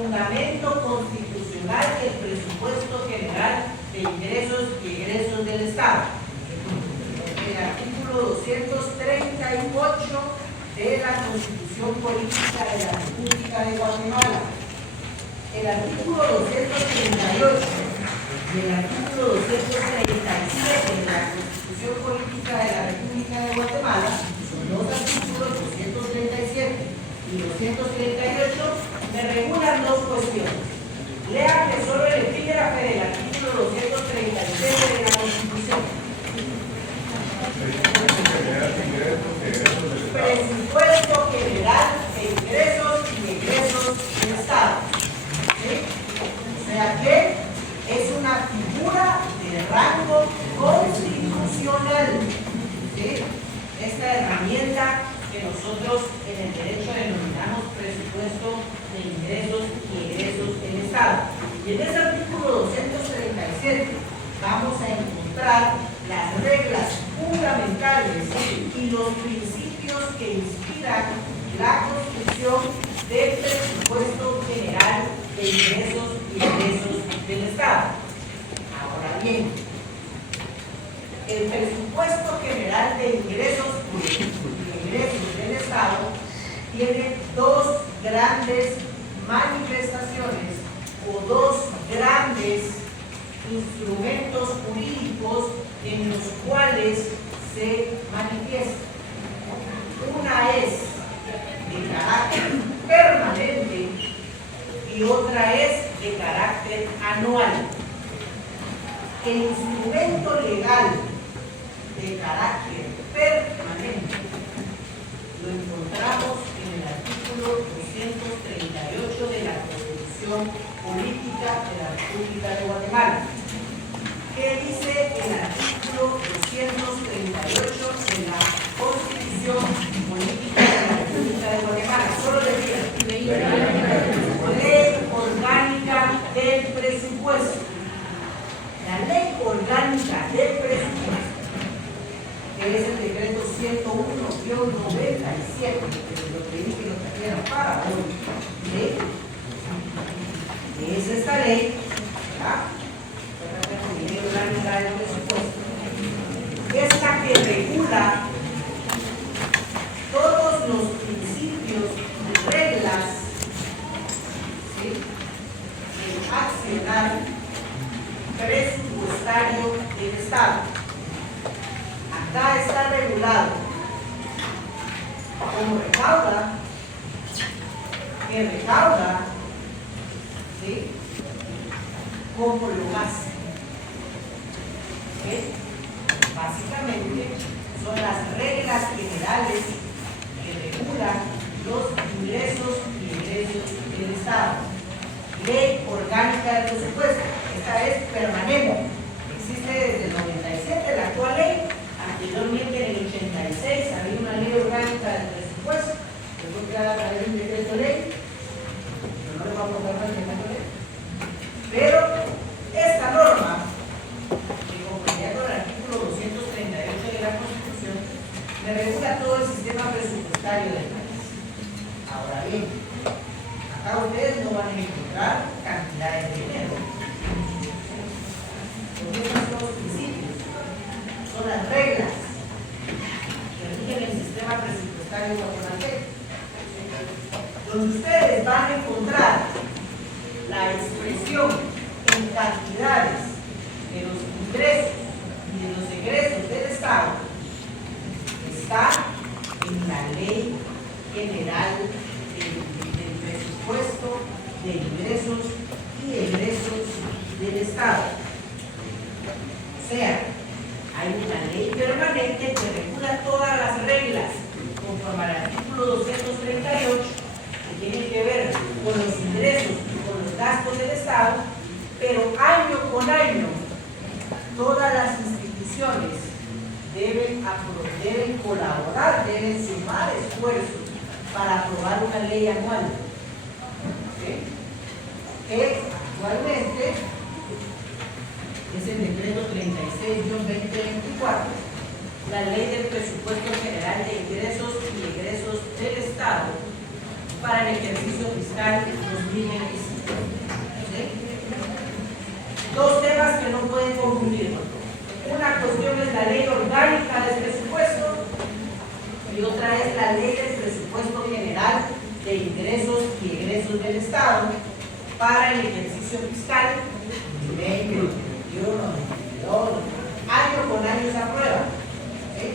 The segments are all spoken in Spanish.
fundamento constitucional del presupuesto general de ingresos y egresos del Estado. El artículo 238 de la Constitución Política de la República de Guatemala. El artículo 238 y el artículo 237 de la Constitución Política de la República de Guatemala, son dos artículos, 237 y 238, me regulan dos cuestiones. Lea que solo el epígrafe del artículo 237 de la Constitución. Presupuesto general de ingresos y egresos del Estado. ¿Sí? O sea que es una figura de rango constitucional. ¿Sí? Esta herramienta que nosotros en el derecho denominamos presupuesto de ingresos y egresos del Estado. Y en ese artículo 237 vamos a encontrar las reglas fundamentales y los principios que inspiran la construcción del presupuesto general de ingresos y egresos del Estado. Ahora bien, el presupuesto general de ingresos y egresos del Estado tiene dos grandes manifestaciones o dos grandes instrumentos jurídicos en los cuales se manifiesta. Una es de carácter permanente y otra es de carácter anual. El instrumento legal de carácter permanente lo encontramos en el artículo 238 de la Constitución Política de la República de Guatemala. ¿Qué dice el artículo 238 de la Constitución Política de la República de Guatemala? Solo le digo, Ley Orgánica del Presupuesto. La Ley Orgánica del Presupuesto, que es el decreto 101-97, que lo pedí que lo trajeran para hoy, ¿sí? Es esta ley, ¿verdad? Ley Orgánica del Presupuesto, es la que regula todos los principios y reglas, ¿sí?, del accionar presupuestario del Estado. Acá está regulado cómo recauda, qué recauda, ¿sí?, cómo lo gasta. ¿Sí? Básicamente son las reglas generales que regulan los ingresos y egresos del Estado. Ley Orgánica del Presupuesto. Esta es permanente. Existe desde el 97 la actual ley. Anteriormente, en el 86, había una ley orgánica del presupuesto. Después creada para un decreto ley. Pero no le vamos a contar más decreto ley. Pero esta norma, en conformidad con el artículo 238 de la Constitución, me regula todo el sistema presupuestario del país. Ahora bien, acá ustedes no van a encontrar cantidades de dinero. Porque estos son los principios, son las reglas que rigen el sistema presupuestario guatemalteco, donde ustedes van a encontrar la expresión en cantidades de los ingresos y de los egresos del Estado. Está en la Ley General del Presupuesto de Ingresos y Egresos del Estado. O sea, hay una ley permanente que regula todas las reglas conforme al artículo 238 que tienen que ver con los ingresos y con los gastos del Estado, pero año con año todas las instituciones deben colaborar, deben sumar esfuerzos para aprobar una ley anual. ¿Sí? Que actualmente es el decreto 36-2024, la ley del presupuesto general de ingresos y egresos del Estado, para el ejercicio fiscal 2025. ¿Sí? Dos temas que no pueden confundir. Una cuestión es la ley orgánica del presupuesto y otra es la ley del presupuesto general de ingresos y egresos del Estado para el ejercicio fiscal 2021, 2022, año con año se aprueba. ¿Sí?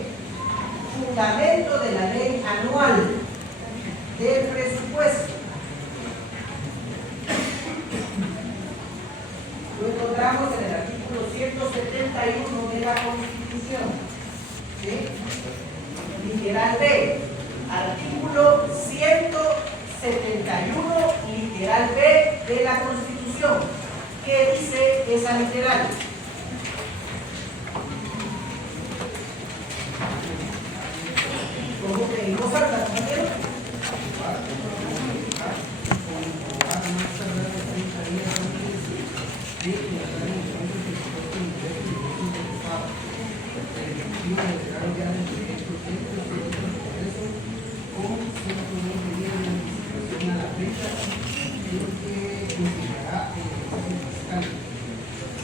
Fundamento de la ley anual del presupuesto. Lo encontramos en el artículo 171 de la Constitución. ¿Sí? Literal B. Artículo 171, literal B de la Constitución. ¿Qué dice esa literal? ¿Cómo que no salta, compañero?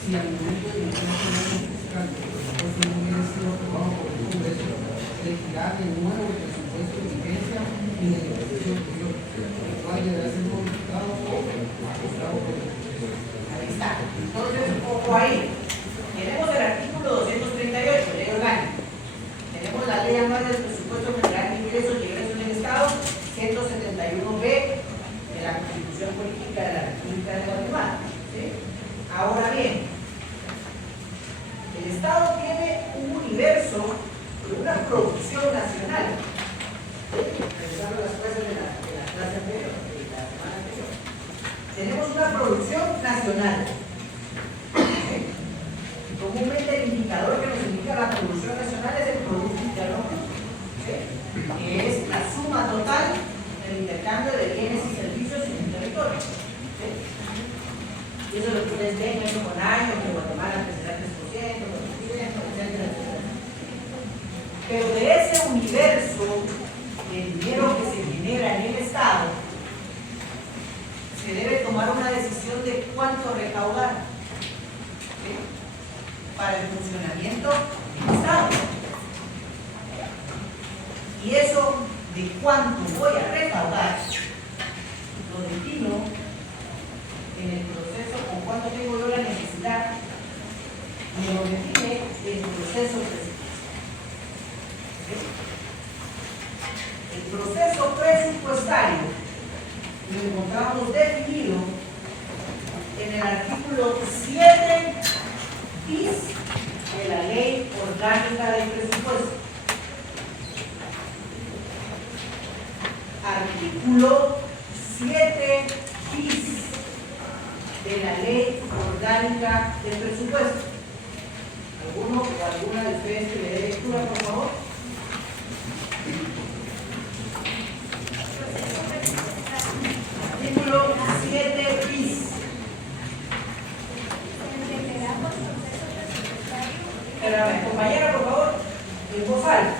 Si al momento de fiscal no hubiera sido aprobado por el Congreso, retirar de nuevo el presupuesto de vigencia en el ejercicio anterior, el cual deberá ser modificado o ajustado por el Congreso. Ahí está. Entonces, ojo ahí. Tenemos el artículo 238, ley orgánica. Tenemos la ley anual del presupuesto general de ingresos y egresos del Estado, 171B de la Constitución Política de la República de Guatemala. ¿Sí? Ahora bien, el Estado tiene un universo de una producción nacional. Pensando las clases de la clase anterior, de la semana anterior. Tenemos una producción nacional. ¿Sí? Comúnmente el indicador que nos indica la producción nacional es el Producto Interno Bruto, ¿sí? Que es la suma total del intercambio de bienes y servicios en el territorio. ¿Sí? Y eso es lo que ustedes ven año con año, que Guatemala crecerá 3%, 4%, etcétera, etcétera. Pero de ese universo de dinero que se genera en el Estado, se debe tomar una decisión de cuánto recaudar, ¿sí? Para el funcionamiento del Estado. Y eso de cuánto voy a recaudar, lo defino en el proceso con cuánto tengo yo la necesidad, me lo define el proceso presupuestario. ¿Sí? El proceso presupuestario lo encontramos definido en el artículo 7 bis de la Ley Orgánica del Presupuesto. Artículo 7 bis de la Ley Orgánica del Presupuesto. ¿Alguno o alguna de ustedes que le dé lectura, por favor? Artículo 7 bis. Espérame, compañera, por favor, en voz alta.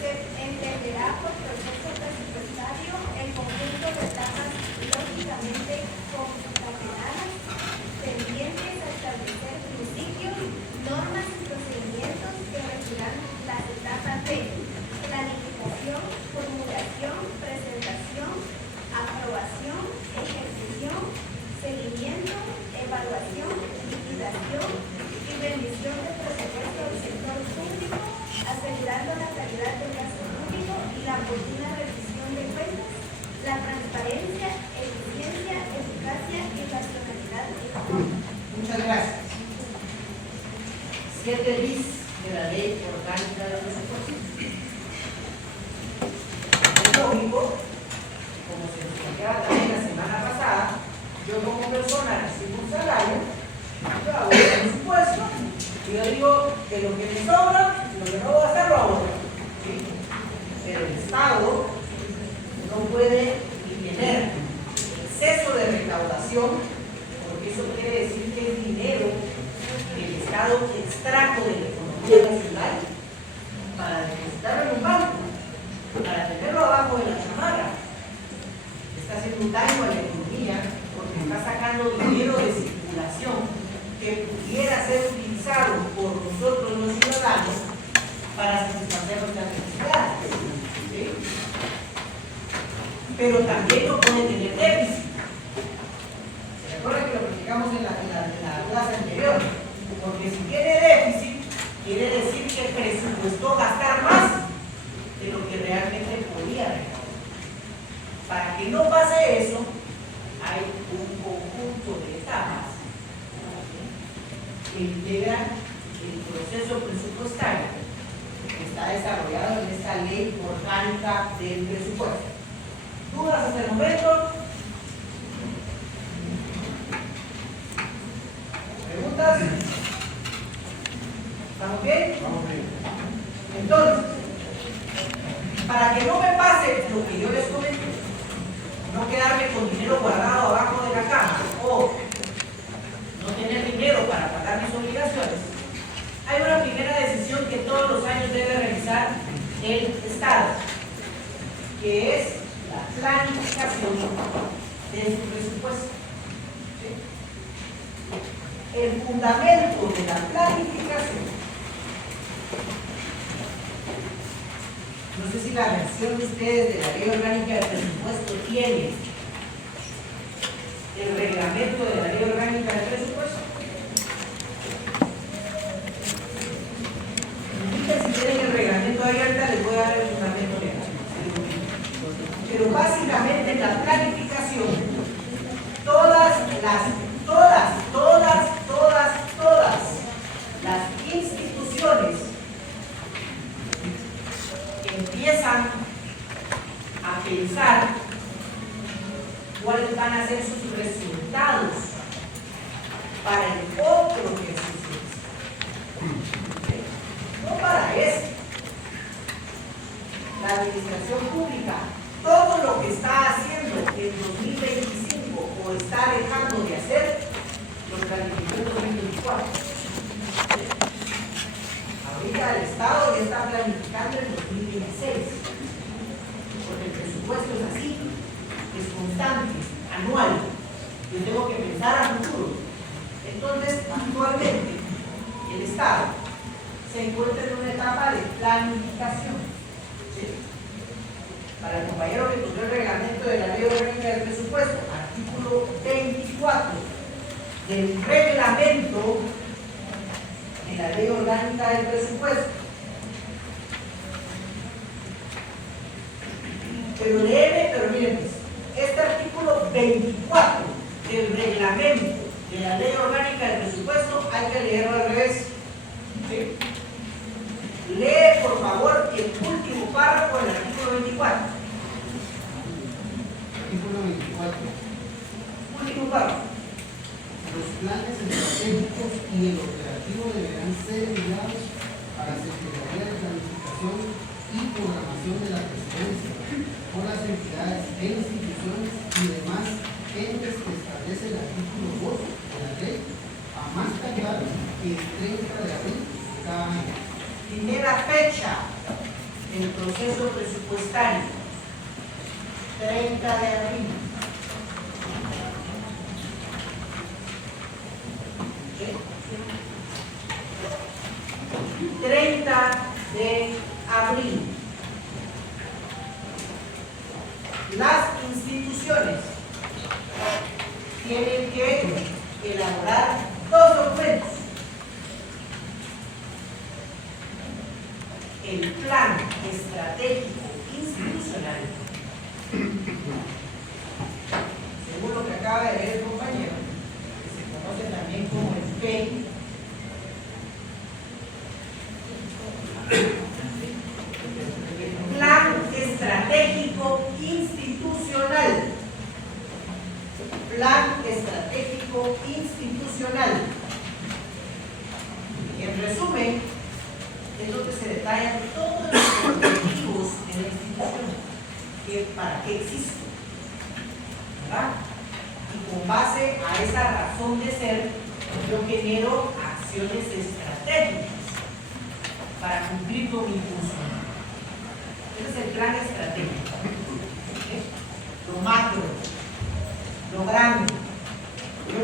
Se entenderá por proceso presupuestario el conjunto de etapas lógicamente concatenadas, tendientes a establecer principios, normas y procedimientos que regirán las etapas de planificación, formulación, presentación, aprobación, ejecución, seguimiento, evaluación, liquidación y rendición del presupuesto del sector público, asegurando la calidad del gasto público y la oportuna rendición de cuentas, la transparencia, eficiencia, eficacia y racionalidad económica. Muchas gracias. 7 bis de la Ley Orgánica del Presupuesto. Es lógico, como se nos planteaba también la semana pasada, yo como persona recibo un salario, yo hago el presupuesto y yo digo que lo que me sobra, lo que no voy a hacer, lo hago. ¿Sí? Pero el Estado no puede tener exceso de recaudación, porque eso quiere decir que es dinero que el Estado extrajo de la economía nacional para depositarlo en un banco, para tenerlo abajo de la chamarra. haciendo un daño a la economía porque está sacando dinero de circulación que pudiera ser utilizado por nosotros los ciudadanos para satisfacer nuestras necesidades. ¿Sí? Pero también no puede tener déficit. ¿Se recuerda que lo platicamos en la clase anterior? Porque si tiene déficit, quiere decir que presupuestó gastar más de lo que realmente podía recaudar. Para que no pase eso, hay un conjunto de etapas que integran el proceso presupuestario que está desarrollado en esta ley orgánica del presupuesto. ¿Dudas hasta el momento? ¿Preguntas? ¿Estamos bien? Vamos bien. Entonces, para que no me pase lo que yo les comenté, no quedarme con dinero guardado abajo de la cama o no tener dinero para pagar mis obligaciones, hay una primera decisión que todos los años debe realizar el Estado, que es la planificación de su presupuesto. ¿Sí? El fundamento de la planificación, no sé si la versión de ustedes de la ley orgánica del presupuesto tiene el reglamento de la ley orgánica del presupuesto. Si tienen el reglamento abierto, les voy a dar el fundamento legal. Pero básicamente en la planificación, todas las instituciones empiezan a pensar cuáles van a ser sus resultados para el otro ejercicio. No para eso. La administración pública, todo lo que está haciendo en 2025 o está dejando de hacer, los planificó en 2024. Ahorita el Estado ya está planificando en 2026, porque el presupuesto es así, es constante, anual. Yo tengo que pensar a futuro. Entonces, actualmente, el Estado se encuentra en una etapa de planificación. ¿Sí? Para el compañero que tuvo el reglamento de la ley orgánica del presupuesto, artículo 24 del reglamento de la ley orgánica del presupuesto. Pero miren, pues, este artículo 24 del reglamento de la ley orgánica del presupuesto hay que leerlo al revés. ¿Sí? Lee por favor el último párrafo del artículo 24. Artículo 24. Último párrafo. Los planes estratégicos y el operativo deberán ser enviados a la Secretaría de Planificación y Programación de la Presidencia por las entidades e instituciones y demás entes que establece el artículo 2 de la ley a más tardar el 30 de abril de cada año. Primera fecha del proceso presupuestario, 30 de abril. ¿Sí? 30 de abril. Las instituciones tienen que elaborar dos documentos. El plan estratégico institucional, según lo que acaba de leer el compañero, que se conoce también como el PEI, plan estratégico institucional. Plan estratégico institucional. En resumen, es donde se detallan todos los objetivos de la institución, para qué existe, ¿verdad? Y con base a esa razón de ser, yo genero acciones estratégicas para cumplir con mi función. Ese es el plan estratégico. ¿Sí? Lo macro.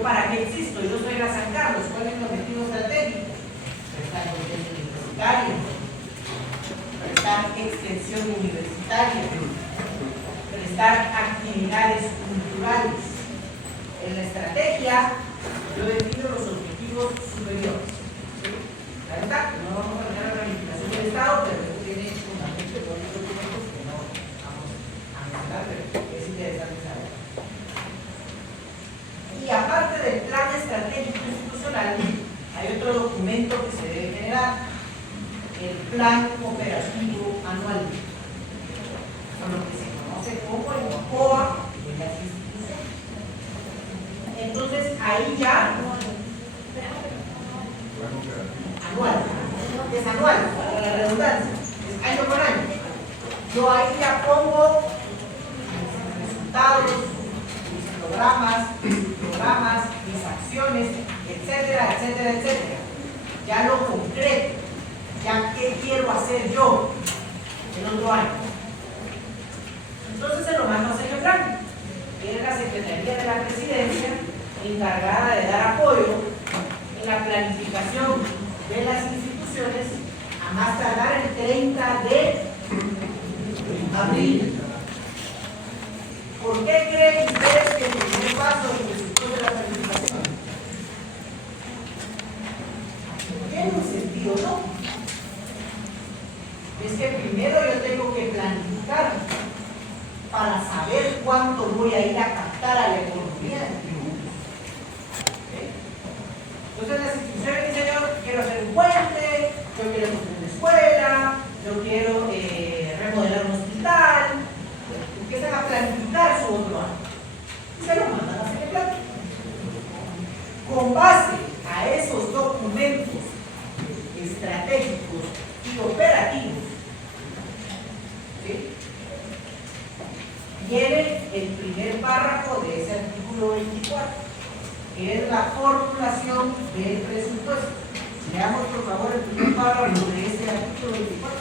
para qué existo? Yo soy la San Carlos, ¿cuál es mi objetivo estratégico? Prestar contenido universitario, prestar extensión universitaria, prestar actividades culturales. En la estrategia, yo defino los objetivos superiores. La verdad, no vamos a hablar de la planificación del Estado, pero eso tiene fundamento en otros documentos que no vamos a mencionar, pero es interesante saber. Y aparte del plan estratégico institucional, hay otro documento que se debe generar, el plan operativo anual, con lo que se conoce como el COA de las instituciones. Entonces, ahí ya, anual, es anual, para la redundancia, es año por año. Yo ahí ya pongo mis resultados, mis programas, mis acciones, etcétera, etcétera, etcétera. Ya lo concreto, ya qué quiero hacer yo el otro año. Entonces se lo mando a señor Franco, que es la Secretaría de la Presidencia encargada de dar apoyo en la planificación de las instituciones a más tardar el 30 de abril. ¿Por qué creen ustedes que el primer paso del presupuesto de la planificación? Tiene un sentido, ¿no? Es que primero yo tengo que planificar para saber cuánto voy a ir a captar a la economía. Entonces las instituciones dicen, yo quiero hacer un puente, yo quiero construir una escuela, yo quiero remodelar un hospital. Empiezan a planificar su otro año y se lo mandan a hacer el plan. Con base a esos documentos estratégicos y operativos, ¿sí?, viene el primer párrafo de ese artículo 24, que es la formulación del presupuesto. Leamos por favor el primer párrafo de ese artículo 24.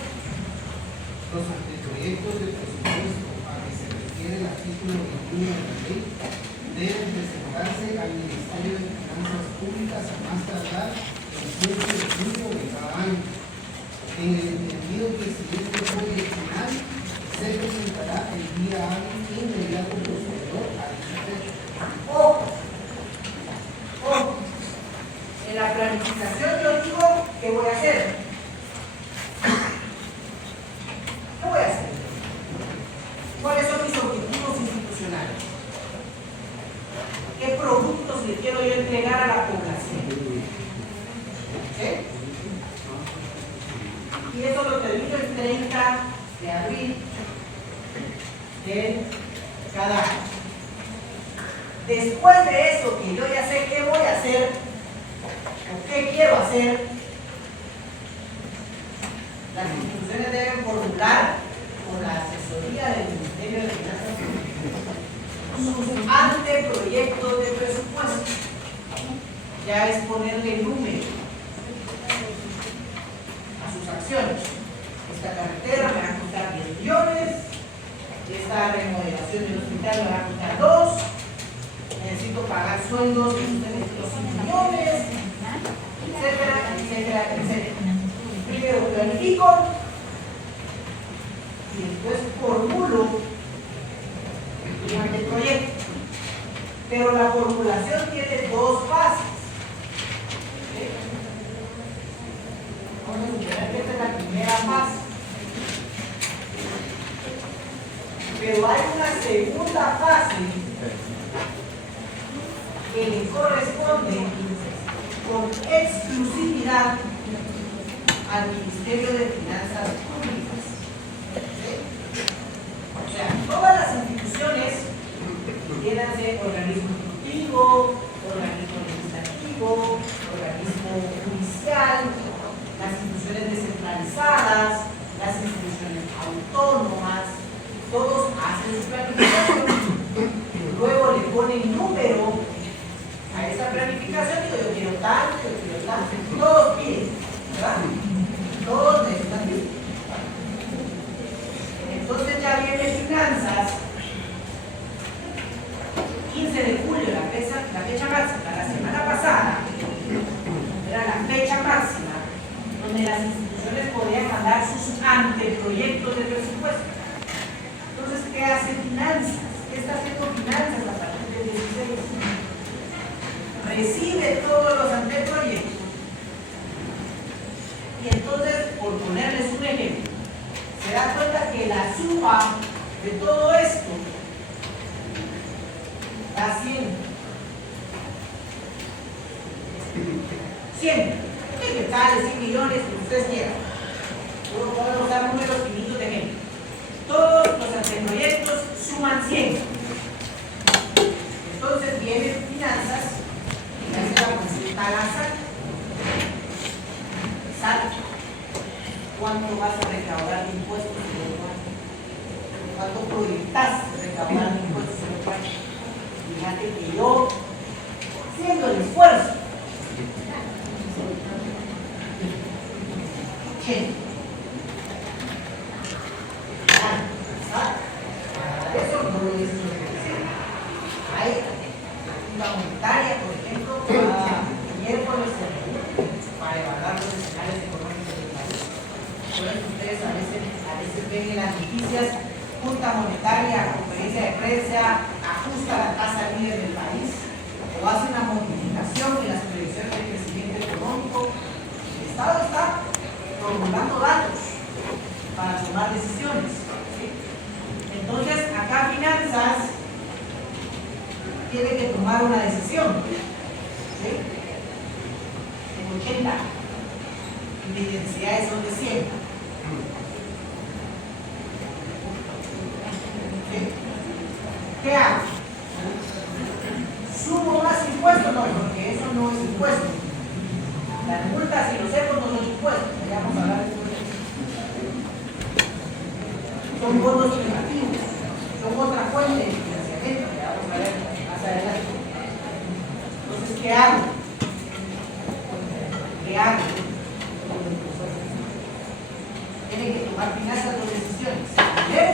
Los anteproyectos de presupuesto a que se refiere el artículo 21 de la ley deben presentarse al Ministerio de Finanzas Públicas a más tardar el 15 de junio de cada año, en el entendido que el siguiente código final se presentará el día hábil inmediato posterior a dicha fecha. Ojo, en la planificación yo digo ¿qué voy a hacer? ¿Qué voy a hacer? ¿Cuáles son mis objetivos institucionales? ¿Qué productos le quiero yo entregar a la población? ¿Sí? Y eso lo termino el 30 de abril de cada año. Después de eso, que yo ya sé qué voy a hacer o qué quiero hacer, las instituciones deben formular con la asesoría del Ministerio de Finanzas sus anteproyectos de presupuesto. Ya es ponerle número a sus acciones. Esta carretera me va a costar 10 millones, esta remodelación del hospital me va a costar 2, necesito pagar sueldos de 5 millones, etcétera, etcétera, etcétera. Primero planifico y después formulo un anteproyecto. Pero la formulación tiene dos fases. ¿Sí? Vamos a suponer que esta es la primera fase. Pero hay una segunda fase que le corresponde con exclusividad al Ministerio de Finanzas Públicas. ¿Sí? O sea, todas las instituciones, quieran ser organismo ejecutivo, organismo legislativo, organismo judicial, las instituciones descentralizadas, las instituciones autónomas, todos hacen su planificación, luego le ponen número a esa planificación, digo, yo quiero tanto, yo quiero tanto, todos piden, ¿verdad? Todos necesitan bien. Entonces ya viene finanzas, 15 de julio julio, la fecha máxima, la semana pasada, era la fecha máxima donde las instituciones podían mandar sus anteproyectos de presupuesto. Entonces, ¿qué hace Finanzas? ¿Qué está haciendo Finanzas a partir del 16? Recibe todos los anteproyectos y entonces, por ponerles un ejemplo, se da cuenta que la suma de todo esto da 100. 100. ¿Qué tal? 100 millones, que ustedes quieran. Podemos dar números finitos de ejemplo. Todos los anteproyectos suman 100. Entonces viene Finanzas y hace la consulta a la SAT. SAT, ¿cuánto vas a recaudar de impuestos en el año? ¿Cuánto proyectas recaudar de impuestos en el año? Fíjate que yo, haciendo el esfuerzo, 80. Eso no lo es. Hay una monetaria, por ejemplo, cada miércoles para evaluar los escenarios económicos del país. Por eso ustedes a veces ven en las noticias, Junta Monetaria, conferencia de prensa, ajusta la tasa líder del país, o hace una modificación en las previsiones de crecimiento económico. El Estado está formulando datos para tomar decisiones. ¿Sí? Entonces, acá Finanzas tiene que tomar una decisión. ¿Sí? En 80 y mis densidades son de 100. ¿Sí? ¿Qué hago? ¿Sumo más impuestos? No, porque eso no es impuesto. Las multas y los ecos no son impuestos. Ya vamos a hablar de eso. Son bonos privativos, son otra fuente de financiamiento, que vamos a ver más adelante. Entonces, ¿qué hago? ¿Qué hago? Tienen que tomar Finanzas dos decisiones. Primero,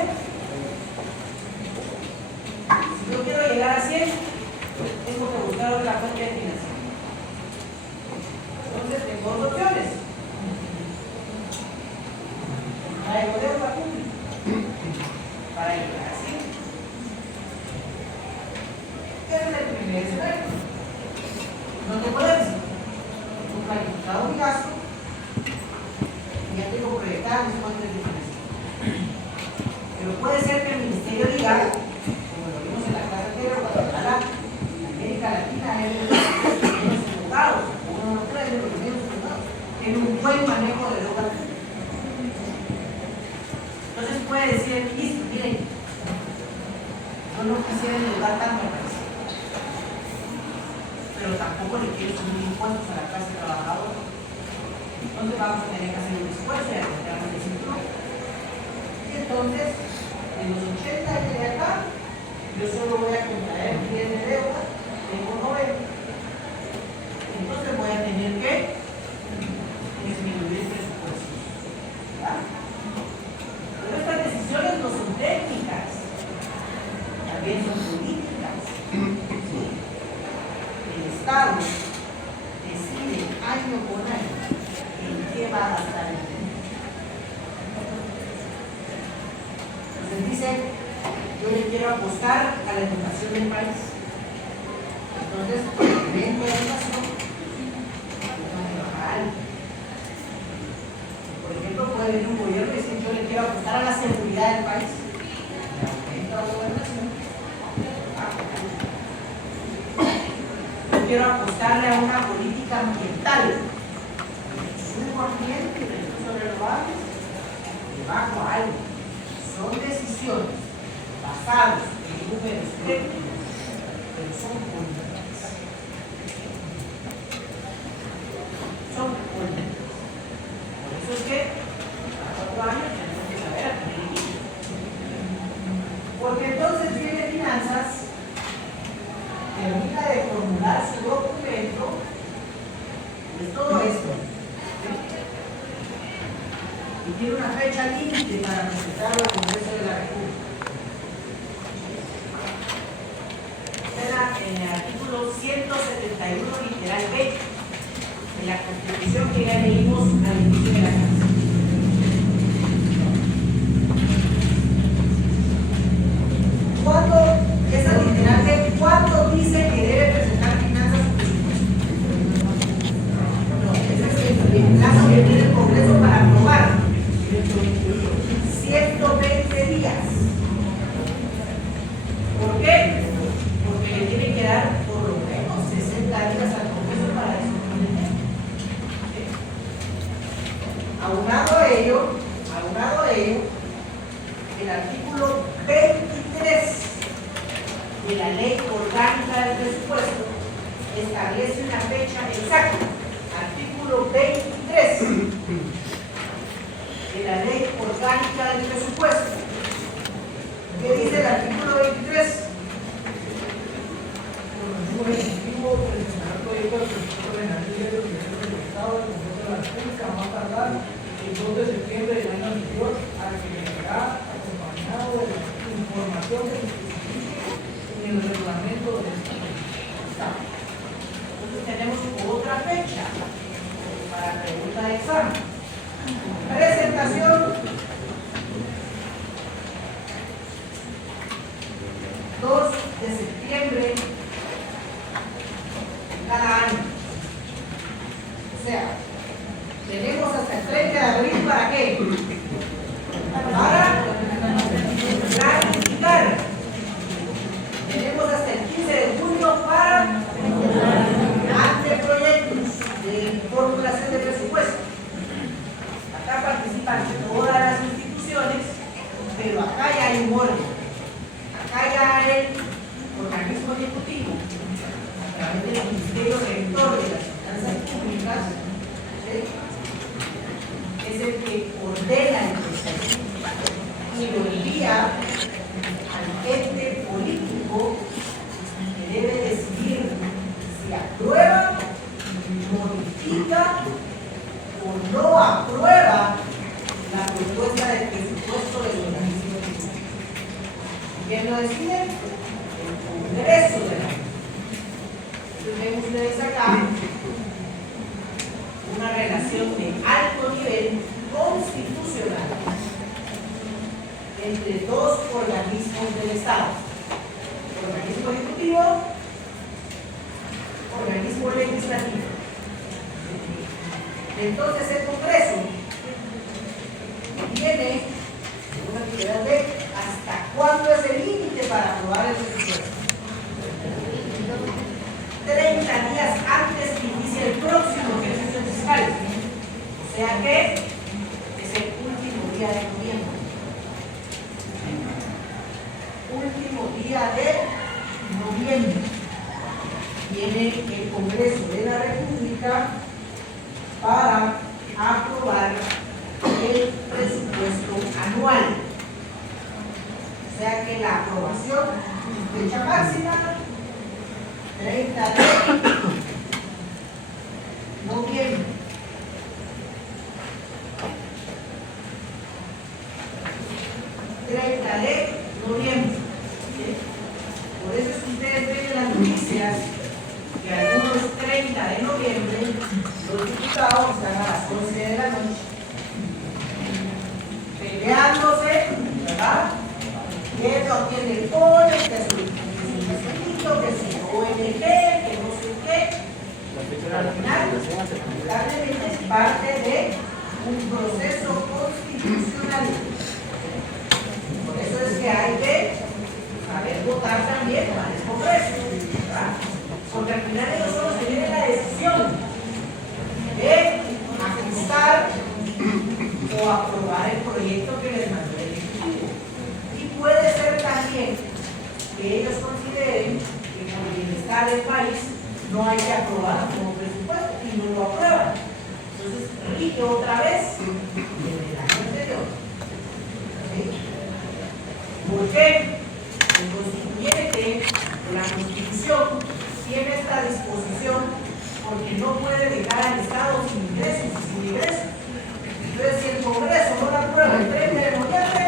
si yo quiero llegar a 100, tengo que buscar otra fuente de financiamiento. Entonces, tengo dos opciones. La deuda pública. Para llegar así. Ese es el primer escenario. No te puedes planificar un gasto y ya tengo proyectadas mis fuentes de financiación. Pero puede ser que el ministerio diga, como lo vimos en la clase anterior, Guatemala, América Latina es de los menos endeudados, uno no puede ser de los menos endeudados, tiene un buen manejo de deuda pública. Entonces puede decir el ministro, miren, yo no quisiera endeudar tanto al país, pero tampoco le quiero subir impuestos a la clase trabajadora. Entonces vamos a tener que hacer un esfuerzo y apretarnos el cinturón. Y entonces, de los 80 que hay acá, yo solo voy a contraer 10 de deuda, tengo 90. Entonces voy a tener que disminuir presupuestos. ¿Verdad? Pero estas decisiones no son técnicas, también son políticas. ¿Sí? El Estado decide año con año en qué va a gastar el dinero. Entonces dice, yo le quiero apostar a la educación del país. Entonces, el elemento de educación no me baja algo. Por ejemplo, puede venir un gobierno y decir, yo le quiero apostar a la seguridad del país. Entra la gobernación. Yo quiero apostarle a una política ambiental. Subo ambiente y recursos renovables y bajo algo. Son decisiones basadas en números técnicos, pero son políticas. Son políticas. Por eso es que a 4 años tenemos que saber a qué ir. Porque entonces viene Finanzas, termina de formular su documento, pues todo esto. Y tiene una fecha límite para presentarlo al Congreso de la República. Era en el artículo 171, literal B, de la Constitución que ya leímos al inicio de la clase. ¿Cuándo, esa literal B, cuándo dice que debe presentar finanzas o presupuesto? No, ese es el plazo que tiene el Congreso para aprobar. 120 días. ¿Por qué? Porque le tiene que dar por lo menos 60 días al Congreso para eso. Aunado a ello, el artículo 23 de la Ley Orgánica del Presupuesto establece una fecha exacta. Artículo 23 de la Ley Orgánica del Presupuesto. ¿Qué dice el artículo 23? El Ejecutivo presentará el proyecto de presupuesto en la Ley de Organización del Estado del Congreso de la República a más tardar el 2 de septiembre del año anterior, al que vendrá acompañado de la información que se especifique en el reglamento de este Estado. Entonces tenemos otra fecha para pregunta de examen. Presentación 2 de septiembre de cada año. O sea, tenemos hasta el 30 de abril ¿para qué? Para planificar. Tenemos hasta el 15 de junio para anteproyectos de formulación de presupuesto. Acá participan todas las instituciones, pero acá ya hay un orden. Acá ya hay organismo ejecutivo, a través del Ministerio Rector de las Finanzas Públicas, ¿sí? Es el que ordena el proceso y lo envía al ente político que debe decidir si aprueba, modifica o no aprueba la propuesta de presupuesto del organismo ejecutivo. ¿Quién lo decide? El Congreso de la República. Entonces ven ustedes acá una relación de alto nivel constitucional entre dos organismos del Estado: organismo ejecutivo, organismo legislativo. Entonces el Congreso tiene una actividad de hasta cuándo es el límite para aprobar el presupuesto. 30 días antes que inicie el próximo ejercicio fiscal. O sea que es el último día de noviembre. Último día de noviembre. Viene el Congreso de la República para aprobar el presupuesto anual. O sea que la aprobación, fecha máxima, 30 de noviembre. ¿Sí? Por eso es que ustedes ven en las noticias que algunos 30 de noviembre los diputados están a las 11 de la noche peleándose, ¿verdad? Que no tiene cole, que es un instituto, que es un ONG, que no sé qué. Pero al final, lamentablemente es parte de un proceso constitucional. Por eso es que hay que saber votar también para el Congreso, ¿verdad? Porque al final ellos son los que tienen la decisión de ajustar o aprobar el proyecto que les mandó el Ejecutivo. Y puede ser también que ellos consideren que por el bienestar del país no hay que aprobar como presupuesto y no lo aprueban. Entonces, rige otra vez desde el año anterior. ¿Sí? ¿Por qué? El constituyente o la Constitución tiene esta disposición porque no puede dejar al Estado sin ingresos y sin ingresos. Entonces, si el Congreso no la aprueba el 30 de noviembre,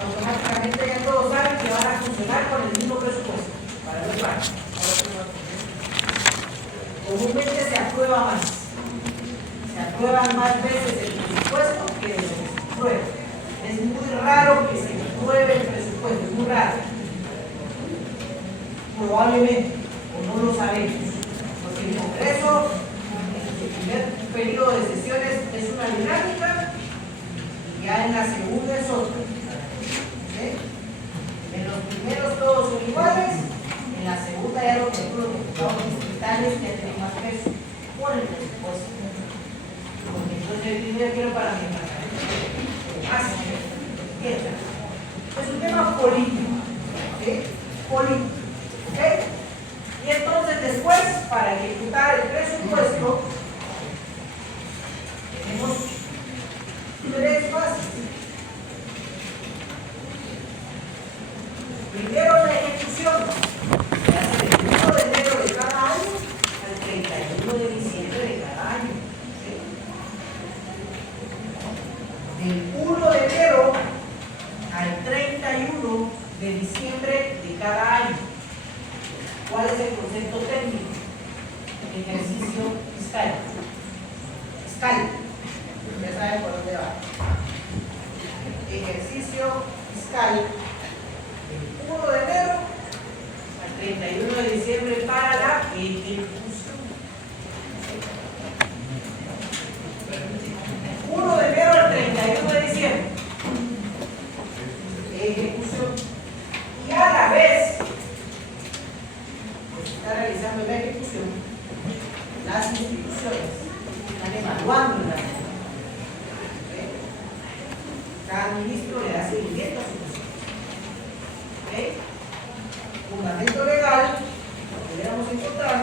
automáticamente ya todos saben que van a funcionar con el mismo presupuesto para los bancos. comúnmente se aprueba más. Se aprueban más veces el presupuesto que de lo que se aprueba. Es muy raro que se apruebe el presupuesto, es muy raro. Probablemente, o no lo sabemos, porque el Congreso en su primer periodo de sesiones es una dinámica y ya en la segunda es otra. ¿Sí? En los primeros todos son iguales, en la segunda ya los diputados distritales ya tienen más peso por el presupuesto. Porque entonces yo quiero para mi departamento más izquierda. Es un tema político, ¿sí? Político, ¿ok? Y entonces después, para ejecutar el presupuesto, tenemos tres fases. Primero la ejecución, se hace del 1 de enero de cada año al 31 de diciembre de cada año. ¿Sí? Del 1 de enero al 31 de diciembre de cada año. ¿Cuál es el concepto técnico? Ejercicio fiscal. Fiscal. Ya saben por dónde va. Ejercicio fiscal del 1 de enero al 31 de diciembre para la ejecución. 1 de enero al 31 de diciembre. Ejecución. Y a la vez está realizando la ejecución, las instituciones están evaluando la ejecución. Cada ministro le da seguimiento a su presupuesto. Fundamento legal, lo pudiéramos encontrar,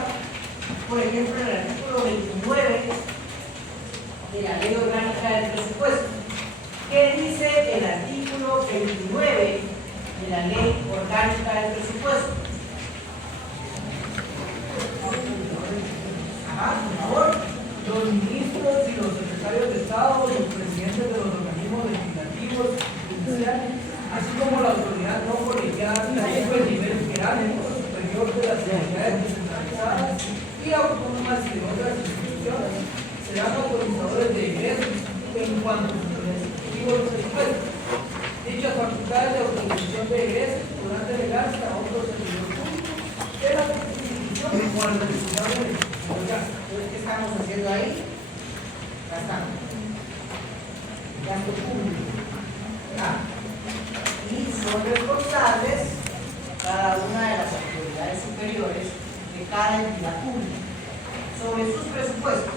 por ejemplo, en el artículo 29 de la Ley Orgánica del Presupuesto. ¿Qué dice el artículo 29 de la Ley Orgánica del Presupuesto? Por favor, Los ministros y los secretarios de Estado, los presidentes de los organismos legislativos, judiciales, así como la autoridad no colegiada, también el nivel jerárquico superior de las entidades descentralizadas y autónomas y de otras instituciones, serán autorizadores de ingresos en cuanto a sus respectivos presupuestos. Dichas facultades de autorización de ingresos podrán delegarse a otros servidores públicos de la Constitución o al responsable de entonces, ¿qué estamos haciendo ahí? Gastando. Gasto público. ¿Verdad? Y son responsables cada una de las autoridades superiores de cada entidad pública sobre sus presupuestos.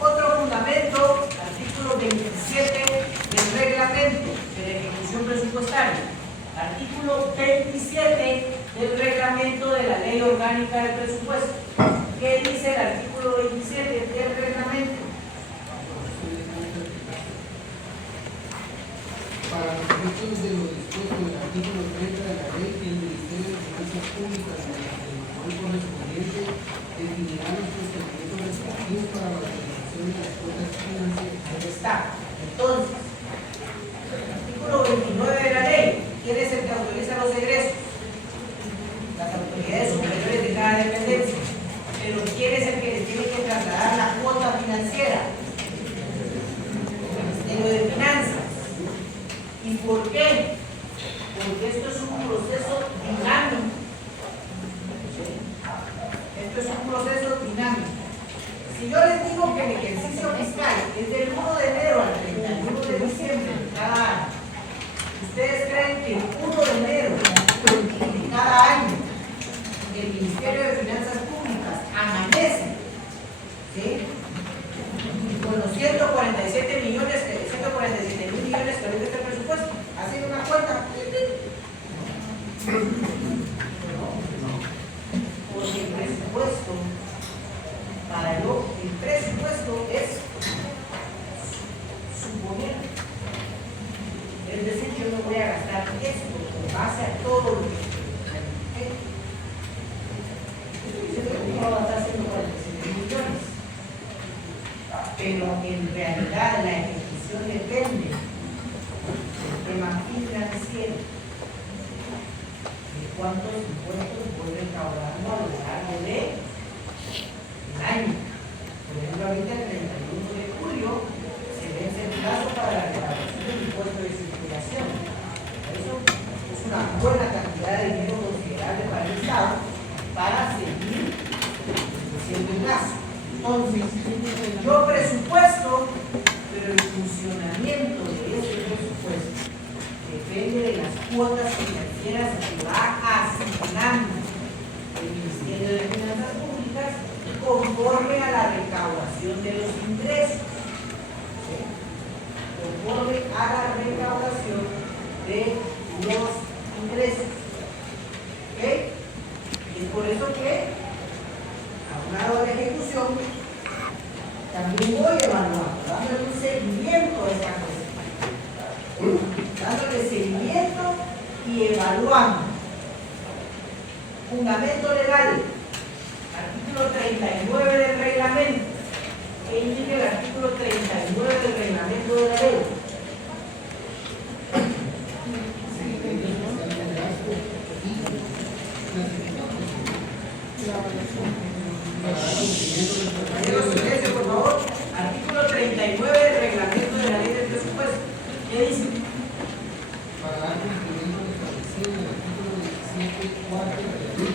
Otro fundamento, artículo 27 del reglamento de la ejecución presupuestaria. Artículo 27 del reglamento de la Ley Orgánica del Presupuesto. ¿Qué dice el artículo 27 del reglamento? Para los efectos de lo dispuesto en el artículo 30 de la ley, el Ministerio de Finanzas Públicas, mediante el informe correspondiente, definirá los procedimientos respectivos para la organización de las cuentas financieras. Ahí está. Entonces, el artículo 29 de la ley, ¿quién es el que autoriza los egresos? Las autoridades superiores de cada dependencia. Pero ¿quién es el que les tiene que trasladar la cuota financiera? El Ministerio de Finanzas. ¿Y por qué? Porque esto es un proceso dinámico. Esto es un proceso dinámico. Si yo les digo que el ejercicio fiscal es del 1 de enero al 31 de diciembre de cada año, ¿ustedes creen que el 1 de enero de cada año el Ministerio de Finanzas Públicas amanece, ¿sí?, con los 147 mil millones que ahorita está el presupuesto? ¿Hacen una cuenta? Porque el presupuesto, el presupuesto es suponer. Es decir, yo no voy a gastar esto en base a todo lo que no va a estar haciendo 47 millones. Pero en realidad la ejecución depende del tema financiero, de cuántos impuestos voy recaudando a lo largo del Yo presupuesto, pero el funcionamiento de ese presupuesto depende de las cuotas financieras que va asignando el Ministerio de Finanzas Públicas conforme a la recaudación de los ingresos. ¿Sí? Conforme a la recaudación de los ingresos. ¿Ok? Y es por eso que, aunado a la ejecución, también voy evaluando, dándole un seguimiento a esta cosa. Dándole seguimiento y evaluando. Fundamento legal. Artículo 39 del reglamento. ¿Qué indica el artículo 39 del reglamento de la ley? Silencio, por favor. Artículo 39 del reglamento de la ley del presupuesto. ¿Qué dice? Para dar cumplimiento a lo establecido en el artículo 17.4 de la ley,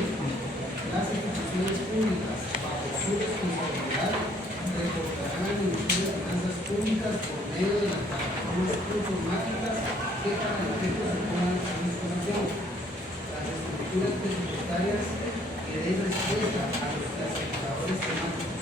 las instituciones públicas, bajo su responsabilidad, reportarán al Ministerio de Finanzas Públicas por medio de las plataformas informáticas que para el efecto se pongan a disposición. Las estructuras presupuestarias que den respuesta a los clasificadores temáticos,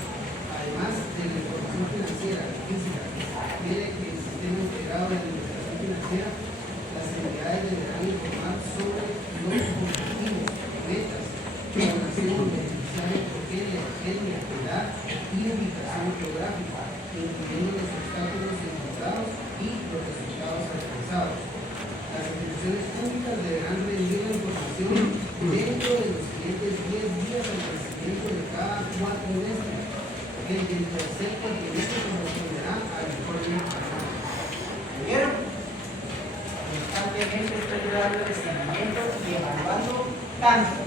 además de la información financiera y física que se requiere que el sistema integrado de administración financiera, las entidades deberán informar sobre los objetivos, metas, población, beneficiarios por etnia, edad y ubicación geográfica, incluyendo los obstáculos encontrados y los resultados alcanzados. Las instituciones públicas deberán rendir la información dentro de los siguientes 10 días al vencimiento de cada cuatrimestre. El del tercer cuatrimestre corresponderá al informe anual. ¿Vieron? Constantemente estoy dando el seguimiento y evaluando tanto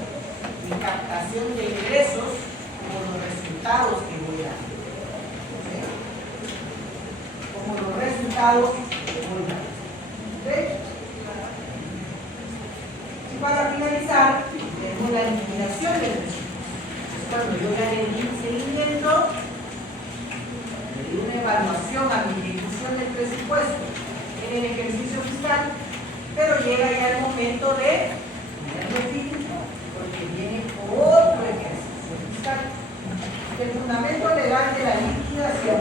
mi captación de ingresos como los resultados que voy dando. ¿Sí? Como los resultados que voy dando. ¿Sí? Y para finalizar, tenemos la liquidación del presupuesto. Es cuando yo ya le di seguimiento, le di una evaluación a mi ejecución del presupuesto en el ejercicio fiscal, pero llega ya el momento de ponerle fin, porque viene otro ejercicio fiscal. El fundamento legal de la liquidación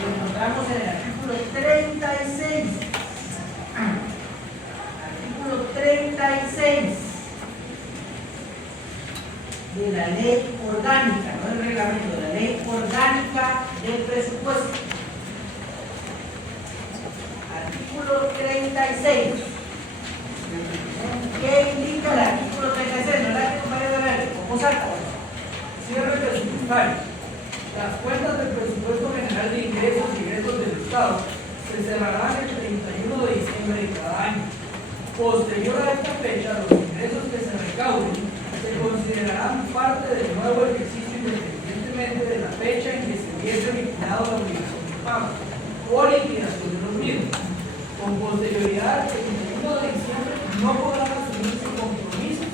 lo encontramos en el artículo 36. Artículo 36 de la ley orgánica, no el reglamento, de la ley orgánica del presupuesto. Artículo 36. ¿Qué indica el artículo 36? ¿Verdad que compañero Verde? ¿Cómo salta? Cierre presupuestario. Las cuentas del presupuesto general de ingresos y egresos del Estado se cerrarán el 31 de diciembre de cada año. Posterior a esta fecha, los ingresos que se recauden se considerarán parte del nuevo ejercicio independientemente de la fecha en que se hubiese liquidado la obligación de pago o liquidación de los mismos. Con posterioridad al 31 de diciembre no podrán asumirse compromisos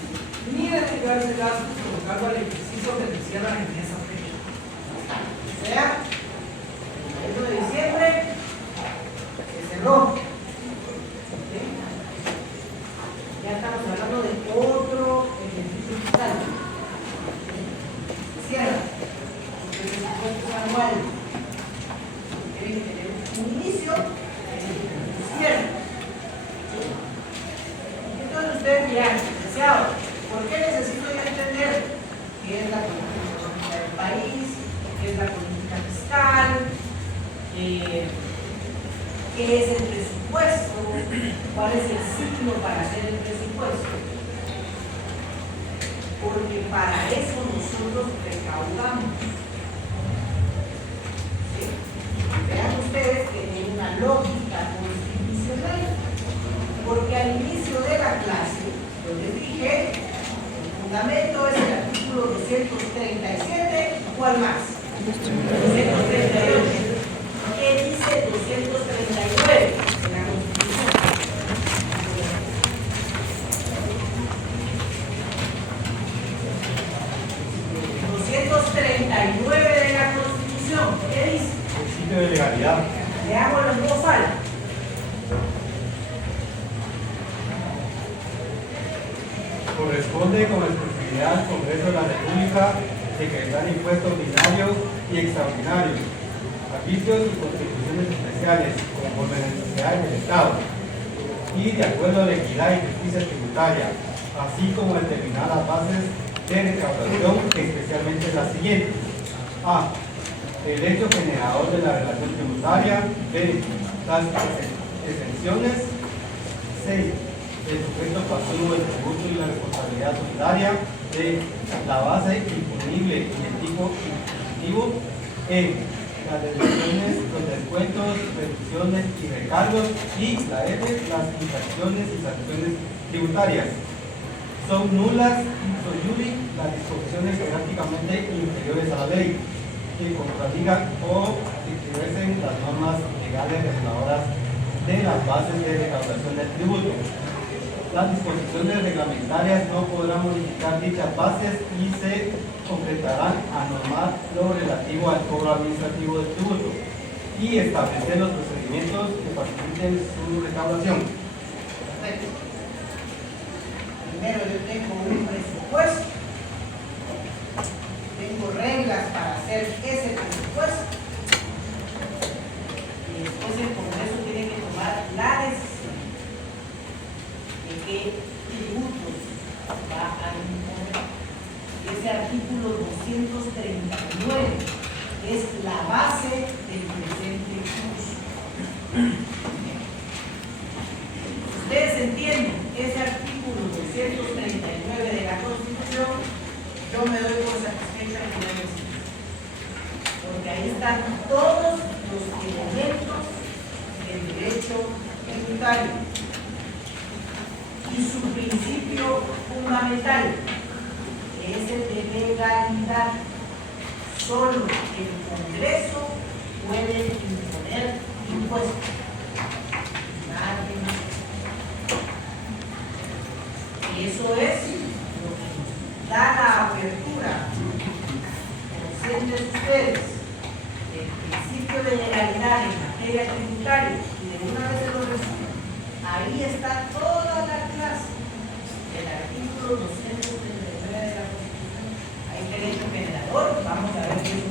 ni dedicarse gastos con cargo al ejercicio que se cierran en esa fecha. O sea, el 1 de diciembre se cerró. ¿Sí? Ya estamos hablando de otro ejercicio fiscal. Se cierra. El presupuesto anual tiene que tener un inicio y un cierre. Entonces ustedes dirán, deseado, ¿por qué necesito yo entender qué es la política económica del país? ¿Qué es la política fiscal? ¿Qué es el presupuesto? ¿Cuál es el ciclo para hacer el presupuesto? Porque para eso nosotros recaudamos. ¿Sí? Vean ustedes que tiene una lógica constitucional. Porque al inicio de la clase, yo les dije, el fundamento es el artículo 237, ¿cuál más? 238. ¿Qué dice 239 en la Constitución? 239 de la Constitución Constitución. ¿Qué dice? Principio de legalidad. Leámoslo en voz alta. Corresponde con exclusividad al Congreso de la República decretar impuestos ordinarios y extraordinarios, arbitrios y contribuciones especiales conforme a las necesidades del Estado y de acuerdo a la equidad y justicia tributaria, así como determinar las bases de recaudación, especialmente las siguientes: A. El hecho generador de la relación tributaria. B. Las exenciones. C. El sujeto pasivo del tributo y la responsabilidad solidaria. D. La base imponible y el tipo impositivo. E. Las deducciones, los descuentos, reducciones y recargos. Y la F. Las infracciones y sanciones tributarias. Son nulas ipso iure las disposiciones jerárquicamente inferiores a la ley, que contradigan o distorcen las normas legales reguladoras de las bases de recaudación del tributo. Las disposiciones reglamentarias no podrán modificar dichas bases y se concretarán a normar lo relativo al cobro administrativo del tributo y establecer los procedimientos que faciliten su recaudación. Perfecto. Primero yo tengo un presupuesto, tengo reglas para hacer ese presupuesto y después el Congreso tiene que tomar la decisión de qué tributos va a imponer. Ese artículo 239 es la base del presente curso. Ustedes entienden ese artículo 239 de la Constitución, yo me doy por satisfecha al final del sitio, porque ahí están todos los elementos del derecho tributario y su principio fundamental, que es el de legalidad. Solo el Congreso puede imponer impuestos, nadie más. Y eso es lo que nos da la apertura, conscientes ustedes, del principio de legalidad en materia tributaria, y de una vez se lo resumen, ahí está toda la clase del artículo 239 de la Constitución. Hay derecho generador, vamos a ver qué es